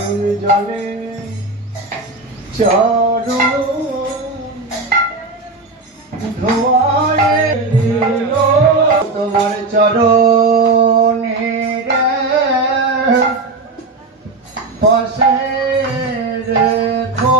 নয়ন জলে চরণ ধোয়ায় দিল তোমার চরণের পাশে রেখো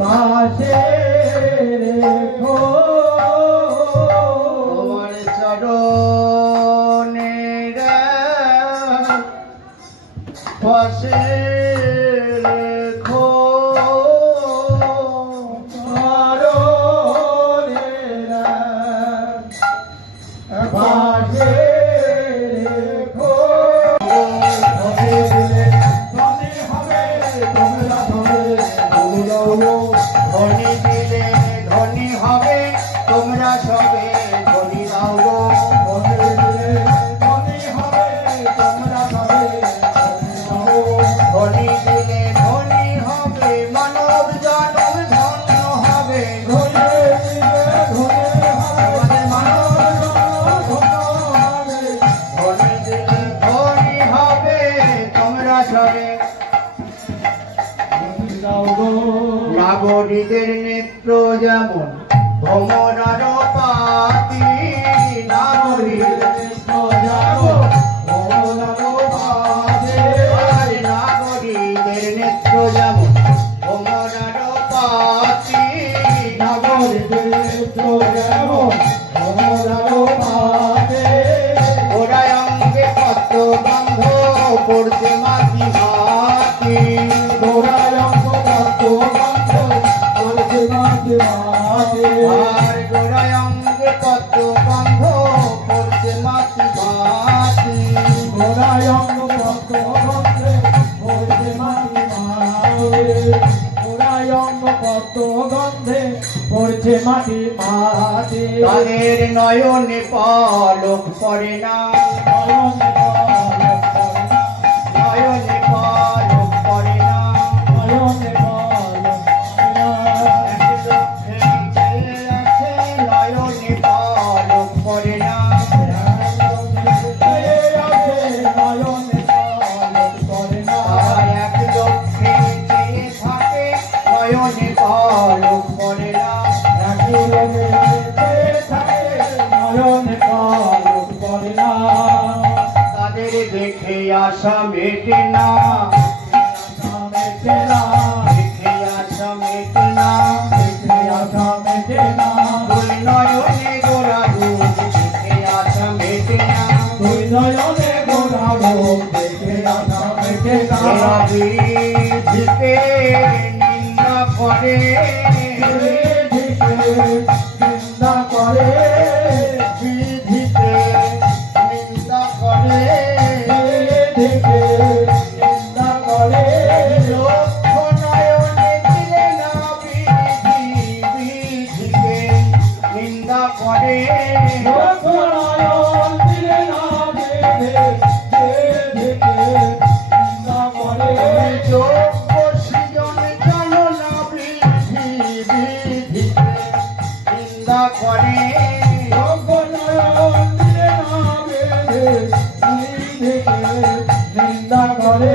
পাশে রেখো তোমার চরণের পাশে রেখো পাশে রেখো ধনী দিলে ধনী হবে তোমরা সবে ধনী দাও গো ধনী দিলে ধনী হবে তোমরা সবে ধনী দিলে ধনী হবে মানব জন্ম ধন্য হবে ধনী দিলে ধনী হবে মানব জন্ম ধন্য হবে ধনী দিলে ধনী হবে তোমরা সবে নাগরিকের নেত্র যেমন ভ্রমরার পাতি নাগরিকের নেত্র যেমন ভ্রমরার পাতি নাগরিকের নেত্র যেমন ভ্রমরার পাতি নাগরিকের নেত্র যেমন ভ্রমরার পাতি ওরাই অঙ্গে কত গন্ধ পড়ছে মাটি মাটি ওরাই অঙ্গ কত গন্ধ পড়ছে মাটি মাটি আর গোড়ায় অঙ্গে কত গন্ধ পড়ছে মাটি মাটি গোড়ায় অঙ্গ কত গন্ধ পড়ছে মাটি মাটি গোড়ায় অঙ্গ কত গন্ধে পড়ছে মাটি মাটি তাদের নয়নে পলক পড়ে না নয়নে পলক পড়ে না নয়নে পলক পড়ে না এক লক্ষ্যে চেয়ে থাকে নয়নে পলক পড়ে না নয়নে পলক পড়ে না তাদের দেখে আশা মেটে না দেখে আশা মেটে না দেখে আশা মেটে না দুই নয়নে গোরা রূপ দেখে আশা মেটে না দুই নয়নে গোরা রূপ দেখে আশা মেটে না ঝিকে নিন্দা করে নিন্দা করে বিধিতে নিন্দা করে নিন্দা করে লক্ষ নয়নে দিলে না বিধি বিধিকে নিন্দা করে লক্ষ নয়ন দিলে না বিধিকে নিন্দা করে যোগ্য সৃজন জানো না বিধি বিধিকে নিন্দা করে যোগ্য নয়ন দিলে না বিধিকে নিন্দা করে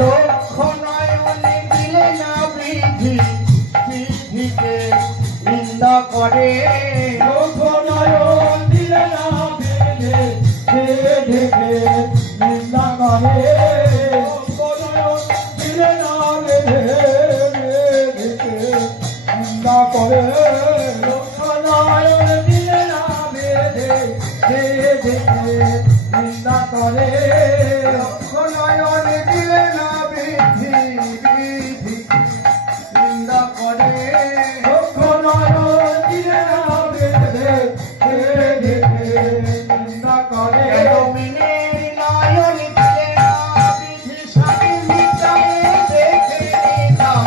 লক্ষ নয়নে দিলে না বিধি বিধিকে নিন্দা করে লক্ষ নয়ন দিলে না বিধিকে নিন্দা করে লক্ষ নয়ন দিলে না বিধিকে নিন্দা করে লক্ষ নয়ন দিলে না বিধিকে নিন্দা করে লক্ষ নয়ন দিলে না বিধি বিধিকে নিন্দা করে লক্ষ নয়ন দিলে না বিধিকে নিন্দা করে রবিনের নয়ন দিলে না বিধি সাথে মিটায়ে দেখে নিতাম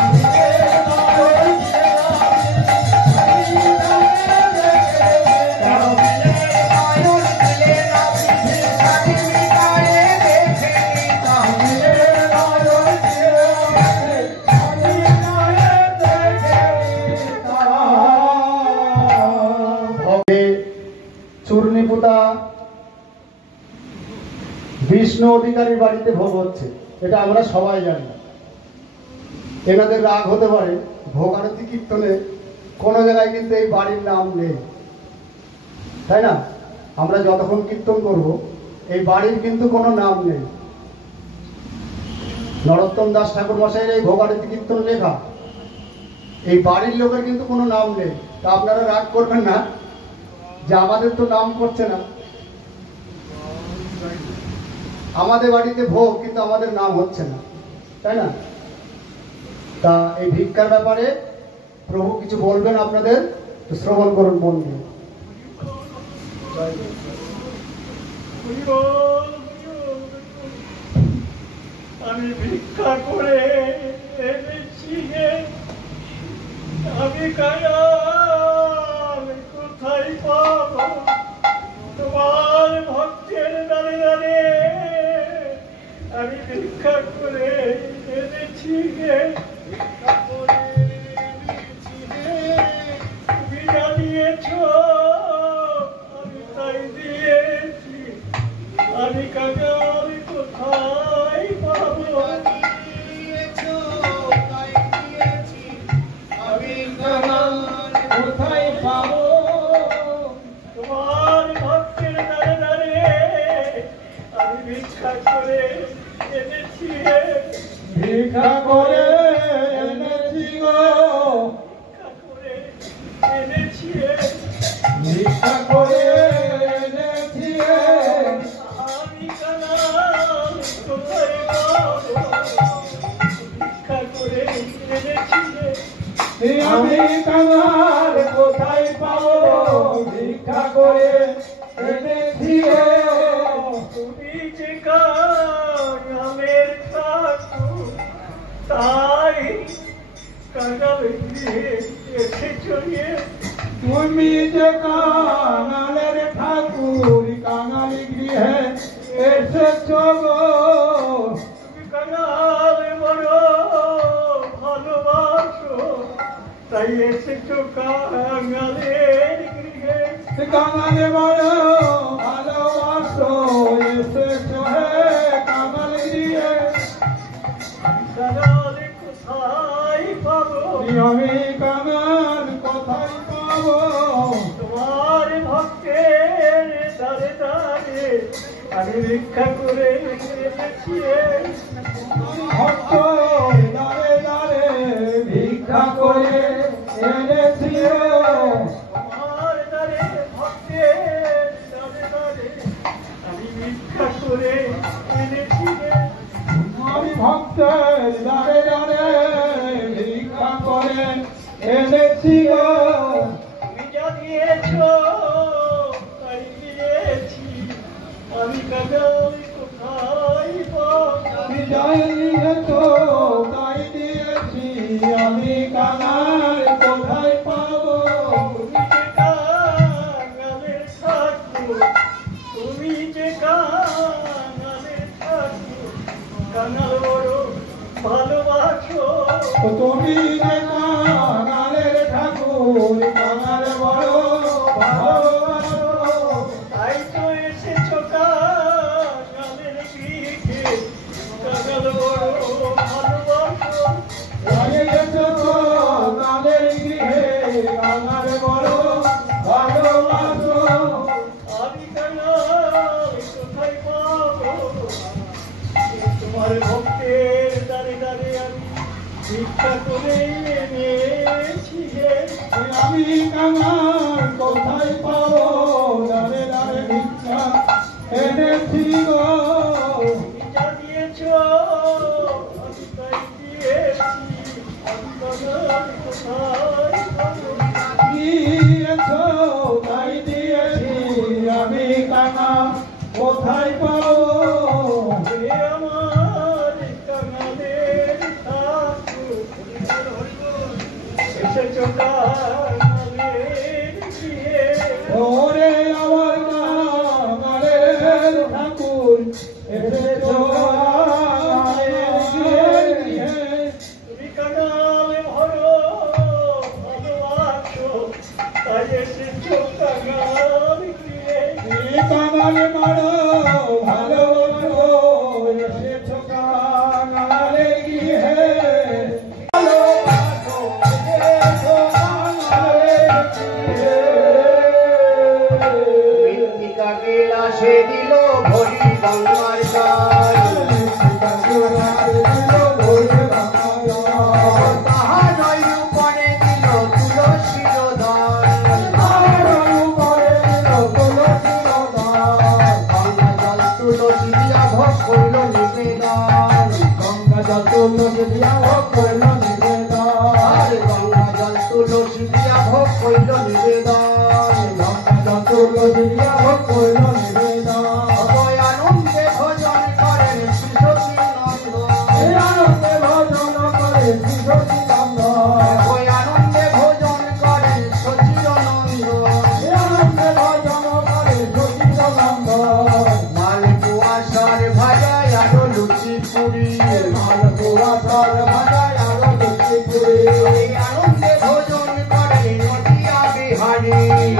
রবিনের নয়ন দিলে না বিধি সাথে মিটায়ে দেখে নিতাম বিষ্ণু অধিকারীর বাড়িতে ভোগ হচ্ছে, এটা আমরা সবাই জানি। এনাদের রাগ হতে পারে, ভোগ আরতি কীর্তনে কোনো জায়গায় কিন্তু এই বাড়ির নাম নেই, তাই না? আমরা যতক্ষণ কীর্তন করব এই বাড়ির কিন্তু কোনো নাম নেই। নরোত্তম দাস ঠাকুর মশাইয়ের এই ভোগ আরতি কীর্তন লেখা, এই বাড়ির লোকের কিন্তু কোনো নাম নেই। তা আপনারা রাগ করবেন না যে আমাদের তো নাম করছে না। আমাদের বাড়িতে ভোগ কিন্তু আমাদের নাম হচ্ছে না, তাই না? তা এই ভিক্ষার ব্যাপারে প্রভু কিছু বলবেন আপনাদের, তো শ্রবণ করুন মন দিয়ে। আমি ভিক্ষা করে এনেছি, আমি কোথায় পাবো তোমার ভক্তের দ্বারে দ্বারে আমি ভিক্ষা করে এনেছি গে। তুমি যা দিয়েছ আমি তাই দিয়েছি, আমি কাঙাল কোথায় পাবো? কোথায় পাবো তোমার ভক্তের দ্বারে দ্বারে আমি ভিক্ষা করে এনেছি, ভিক্ষা করে এনেছি গো, ভিক্ষা করে এনেছি, ভিক্ষা করে এনেছি, আমি কাঙাল কোথায় পাবো? ভিক্ষা করে এনেছি, আমি কাঙাল কোথায় পাবো? ভিক্ষা করে এনেছি, তুমি যে কাঙালের ঠাকুর তাই কাঙালের গৃহে এসেছো। তুমি যে কাঙালের ঠাকুর কাঙালি গৃহে এসেছো গো, তুমি কাঙাল বড় ভালোবাসো তাই এসেছো কাঙালের গৃহে, কাঙালে বড় ভালোবাসো এসেছো হে কাঙাল গৃহে। কাঙাল কোথায় পাবো? আমি কাঙাল কোথায় পাবো? তোমার ভক্তের দ্বারে দ্বারে আমি ভিক্ষা করে এনেছি, ভক্ত দ্বারে দ্বারে ভিক্ষা করে এনেছি, আমার দ্বারে ভক্তের দ্বারে দ্বারে আমি ভিক্ষা করে এনেছি, আমি ভক্তের দ্বারে দ্বারে ভিক্ষা করে এনেছি গো। তুমি যা দিয়েছ তাই দিয়েছি, আমি কাঙাল কোথায় পাবো? তুমি যা দিয়েছ তাই দিয়েছি, আমি কাঙাল কোথায় পাবো? তুমি যে কাঙালের ঠাকুর, তুমি যে কাঙালের ঠাকুর কাঙাল বড় ভালোবাসো, তুমি যে কাঙালের ঠাকুর কাঙাল বড় ভালোবাসো, তাই তো এসেছো কাঙালের গৃহে কাঙাল বড় ভালোবাসো, তাই এসেছো কাঙালের গৃহে কাঙাল বড় ভালোবাসো, আমি কাঙাল কোথায় পাবো? তোমার ভক্তের দ্বারে দ্বারে আমি ভিক্ষা করে এনেছি, আমি কাঙাল কোথায় পাবো? দ্বারে দ্বারে ভিক্ষা এনেছি গো, তুমি যা দিয়েছ আমি তাই দিয়েছি, আমি কাঙাল কোথায় পাবো? দিয়েছ তাই দিয়েছি, আমি কাঙাল কোথায় পাবো? আমার কাঙালের ঠাকুর এসেছো কাঙালের গৃহে, ওরে আমার কাঙালের ঠাকুর এসেছো কাঙালের গৃহে, তুমি কাঙাল বড় ভালোবাসো তাই এসেছো কাঙাল গৃহে, কাঙাল বড় ভালোবাসো মৃত্তিকাকে লাশে দিল ভরি গঙ্গার জল তাহার উপরে দিল তুলসীর দল গঙ্গা জল তুলসী দিয়া ভোগ করল নিবেদন গঙ্গা জল তুলসী দিয়া ভোগ করল নিবেদন গঙ্গা জল তুলসী দিয়া ভোগ করল নিবেদন গঙ্গা জল তুলসী দিয়া ভোগ করল নিবেদন অভয় আনন্দে ভোজন করেন শ্রী সচিনন্দন আনন্দে ভজন করে শ্রী সচিনন্দন অভয় আনন্দে ভোজন করেন সচিদানন্দন আনন্দে ভজন করে সচিদানন্দন মালপুয়া সার ভাজায় আরো লুচি পুরি মালপুয়া সার ভাজায় আরো লুচি পুরি আনন্দে ভোজন করেন নদিয়া বিহারী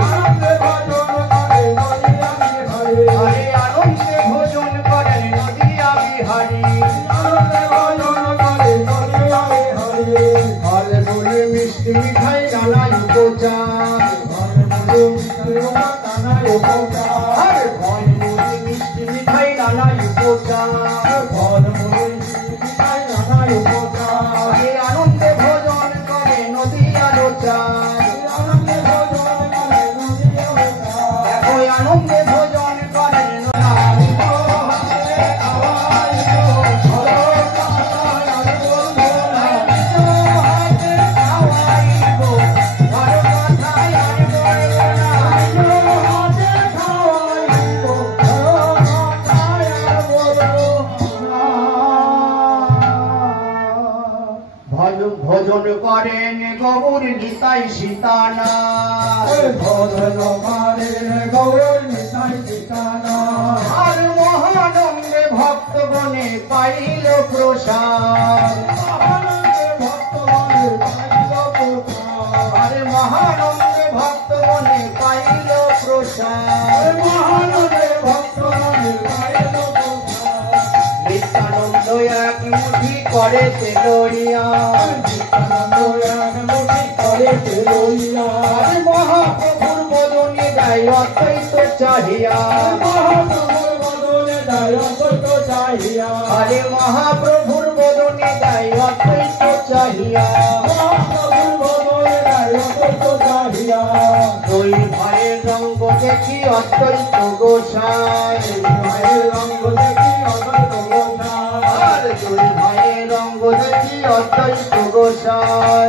আনন্দে ভজন করে নদিয়া বিহারী হরে আনন্দে ভোজন করেন নদিয়া বিহারী আনন্দে ভজন করে নদিয়া বিহারী ফল ফুল মিষ্টি মিঠাই নানা উপচার হরে ফল ফুল মিষ্টি মিঠাই নানা উপচার হরে আনন্দে ভোজন করে নদিয়ার চার দেখো আনন্দে ভোজন করেন ভোজন করেন গৌর নিতাই সীতানা ভজন করে গৌর নিতাই সীতানা আর মহানন্দে ভক্তগণে পাইল প্রসাদ আরে মহানন্দে ভক্তগণে পাইল প্রসাদ নিত্যানন্দ এক মুঠি করে তেলরিয়া আরে মহাপ্রভুর বদনে দেয় অদ্বৈত চাহিয়া আরে মহাপ্রভুর বদনে দেয় অদ্বৈত চাহিয়া দুই ভাইয়ের রঙ্গ দেখি অদ্বৈত গোসাই আর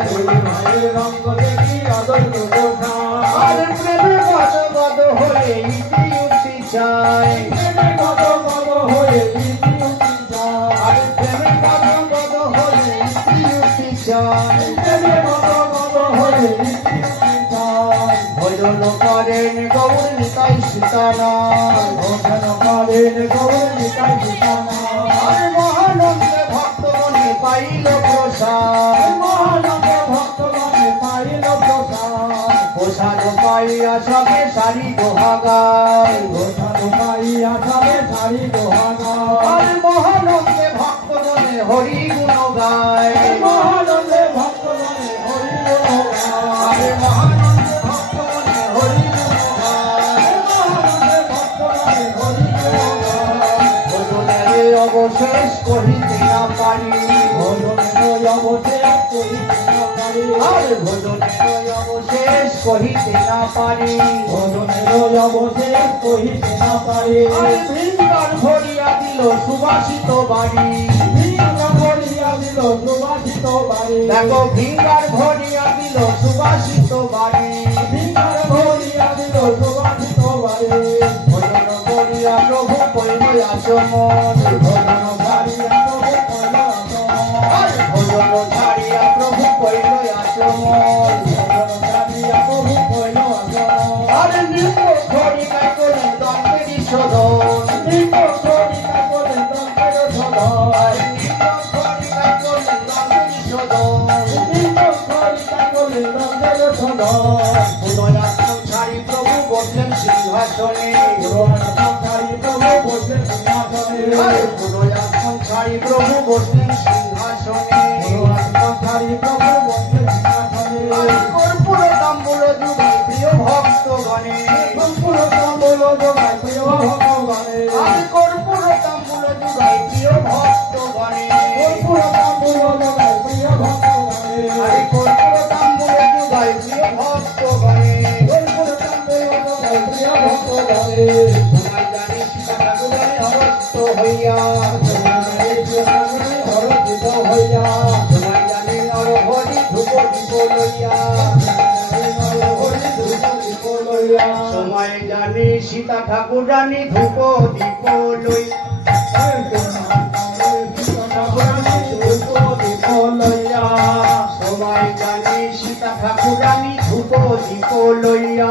দুই ভাইয়ের রঙ্গ দেখি অদ্বৈত গোসাই আর প্রেমে গদ হয়ে ইতি উক্তি চাই আর প্রেমে গদ হয়ে ইতি উক্তি চাই ভজন করেন গৌর নিতাই সীতারাম আর মহানন্দে ভক্তগণে পাইল প্রসাদ প্রসাদ পাইয়া সবে সারি দোহাগায় আর মহানন্দে ভক্তগণে হরি গুণ গায় আর মহানন্দে ভক্তগণে হরি গুণ গায় ভজনের অবশেষ কহিতে না পারি আর ভজনের অবশেষ কহিতে না পারি আর ভিঙ্গার ভরিয়া দিল সুবাসিত বাড়ি দেখো ভিঙ্গার ভরিয়া দিল সুবাসিত বাড়ি ভজন করিয়া প্রভু কইল আচমন আর ভজন ছাড়িয়া প্রভু কইল আচমন আর নিম্ন খড়িকায় করলেন দন্তেরই শোধন আর নিম্ন খড়িকায় করলেন দন্তেরই শোধন পুনরাত্ম ছাড়ি প্রভু বসলেন সিংহাসনে আর পুনরাত্ম ছাড়ি প্রভু বসলেন সিংহাসনে আর কর্পূর তাম্বুল যুগে গণে কর্পূর তাম্বুল যোগায় প্রিয় ভগবানে আমি কর্পূর তাম্বুল যোগাই প্রিয় ভক্ত গণে কর্পূর তাম্বুল যোগায় প্রিয় ভগবানে আমি কর্পূর তাম্বুল যোগাই প্রিয় ভক্ত গণে কর্পূর তাম্বুল যোগায় প্রিয় ভগবানে সময় জানি সীতা ঠাকুরানী অবস্থ হইয়া হরচিত হইয়া সময় জানি নরহরি ধূপ দীপ লইয়া সময় জানি সীতা ঠাকুরানী ধূপ দীপ লইয়া সময় জানি সীতা ঠাকুরানী ধূপ দীপ লইয়া